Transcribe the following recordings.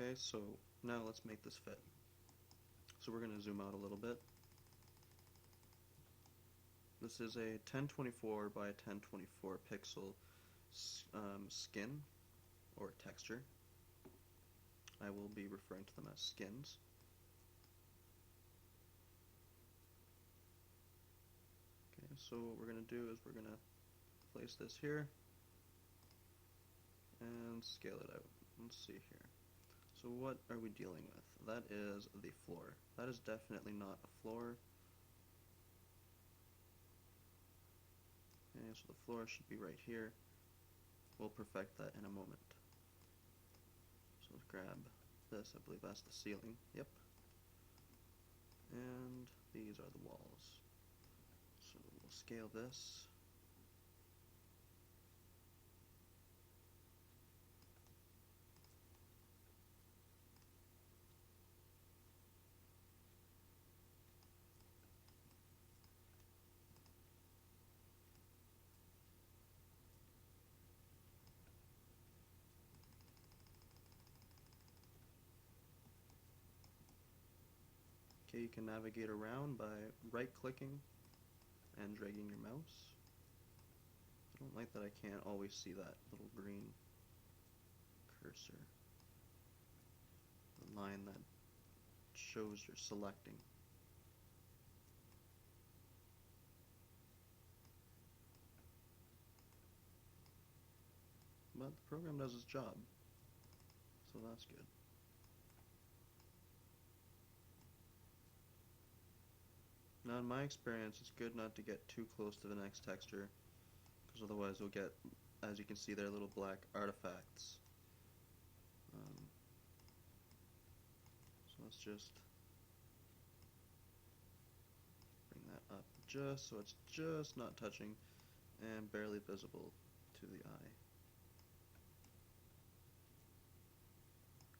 Okay, so now let's make this fit. So we're going to zoom out a little bit. This is a 1024 by 1024 pixel skin or texture. I will be referring to them as skins. Okay, so what we're going to do is we're going to place this here and scale it out. Let's see here. So what are we dealing with? That is the floor. That is definitely not a floor. Okay, so the floor should be right here. We'll perfect that in a moment. So let's grab this. I believe that's the ceiling. Yep. And these are the walls. So we'll scale this. Okay, you can navigate around by right-clicking and dragging your mouse. I don't like that I can't always see that little green cursor. The line that shows you're selecting. But the program does its job, so that's good. Now in my experience, it's good not to get too close to the next texture, because otherwise you'll get, as you can see there, little black artifacts. So let's just bring that up just so it's just not touching and barely visible to the eye.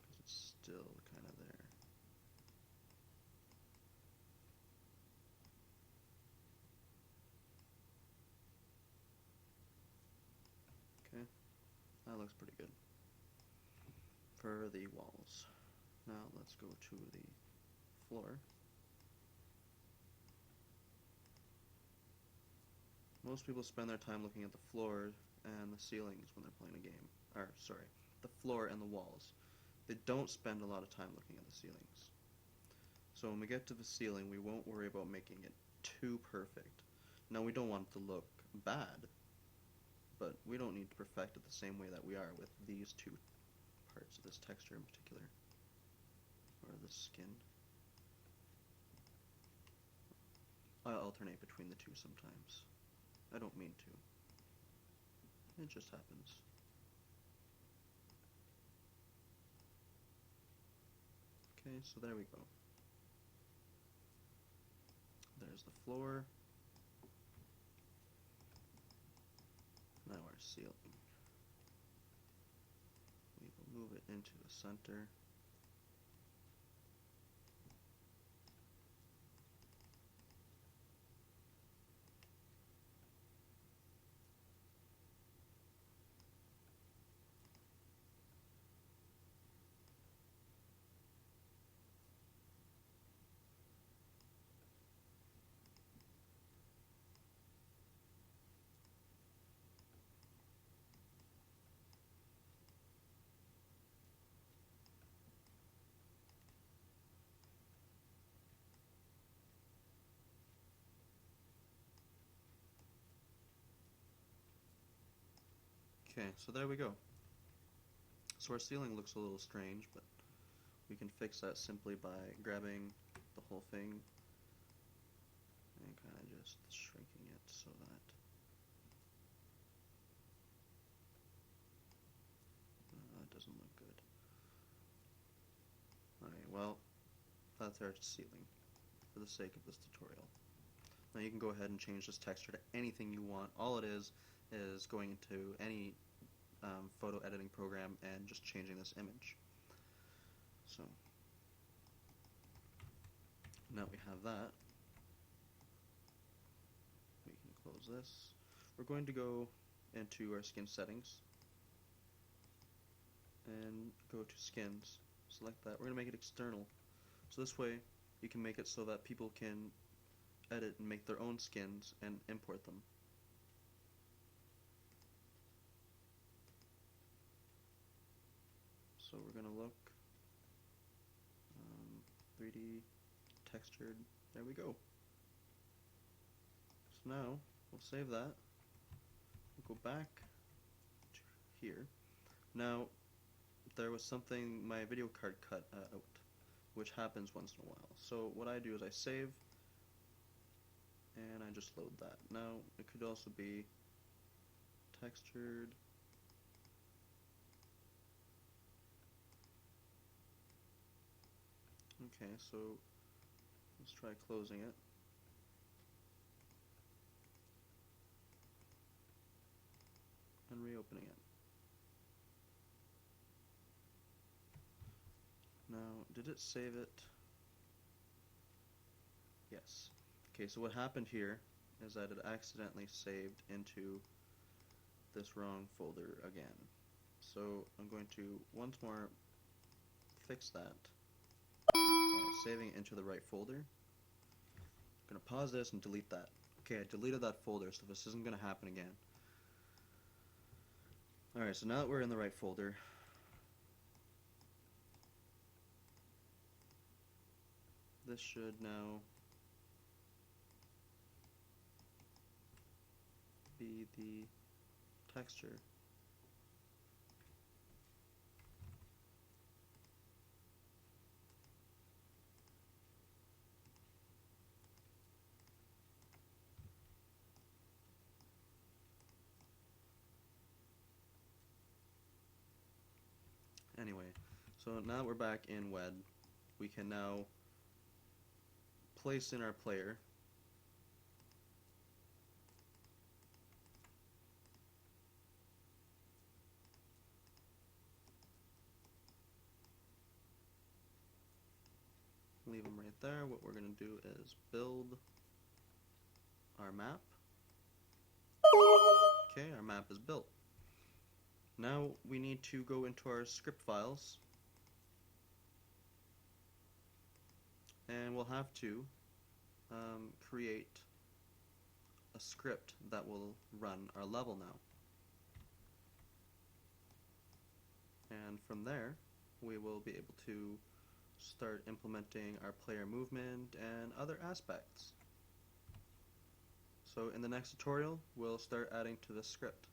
Because it's still kind of there. Okay, that looks pretty good for the walls. Now let's go to the floor. Most people spend their time looking at the floor and the ceilings when they're playing a game. Or, sorry, the floor and the walls. They don't spend a lot of time looking at the ceilings. So when we get to the ceiling, we won't worry about making it too perfect. Now, we don't want it to look bad, but we don't need to perfect it the same way that we are with these two parts of this texture in particular, or the skin. I alternate between the two sometimes. I don't mean to. It just happens. Okay, so there we go. There's the floor. Now our ceiling. We will move it into the center. Okay, so there we go. So our ceiling looks a little strange, but we can fix that simply by grabbing the whole thing and kind of just shrinking it so that that doesn't look good. Alright, well, that's our ceiling for the sake of this tutorial. Now you can go ahead and change this texture to anything you want. All it is going into any photo editing program and just changing this image. So now we have that. We can close this. We're going to go into our skin settings and go to skins, select that. We're going to make it external. So this way you can make it so that people can edit and make their own skins and import them. So we're going to look 3D textured. There we go. So now we'll save that. We'll go back to here. Now there was something my video card cut out, which happens once in a while. So what I do is I save and I just load that. Now it could also be textured. Okay, so let's try closing it. And reopening it. Now, did it save it? Yes. Okay, so what happened here is that it accidentally saved into this wrong folder again. So I'm going to once more fix that by saving it into the right folder. I'm going to pause this and delete that. Okay, I deleted that folder, so this isn't going to happen again. Alright, so now that we're in the right folder, this should now be the texture. Anyway, so now that we're back in WED, we can now place in our player leave them right there. What we're going to do is build our map. Okay, our map is built. Now we need to go into our script files and we'll have to create a script that will run our level now. And from there we will be able to start implementing our player movement and other aspects. So in the next tutorial we'll start adding to this script.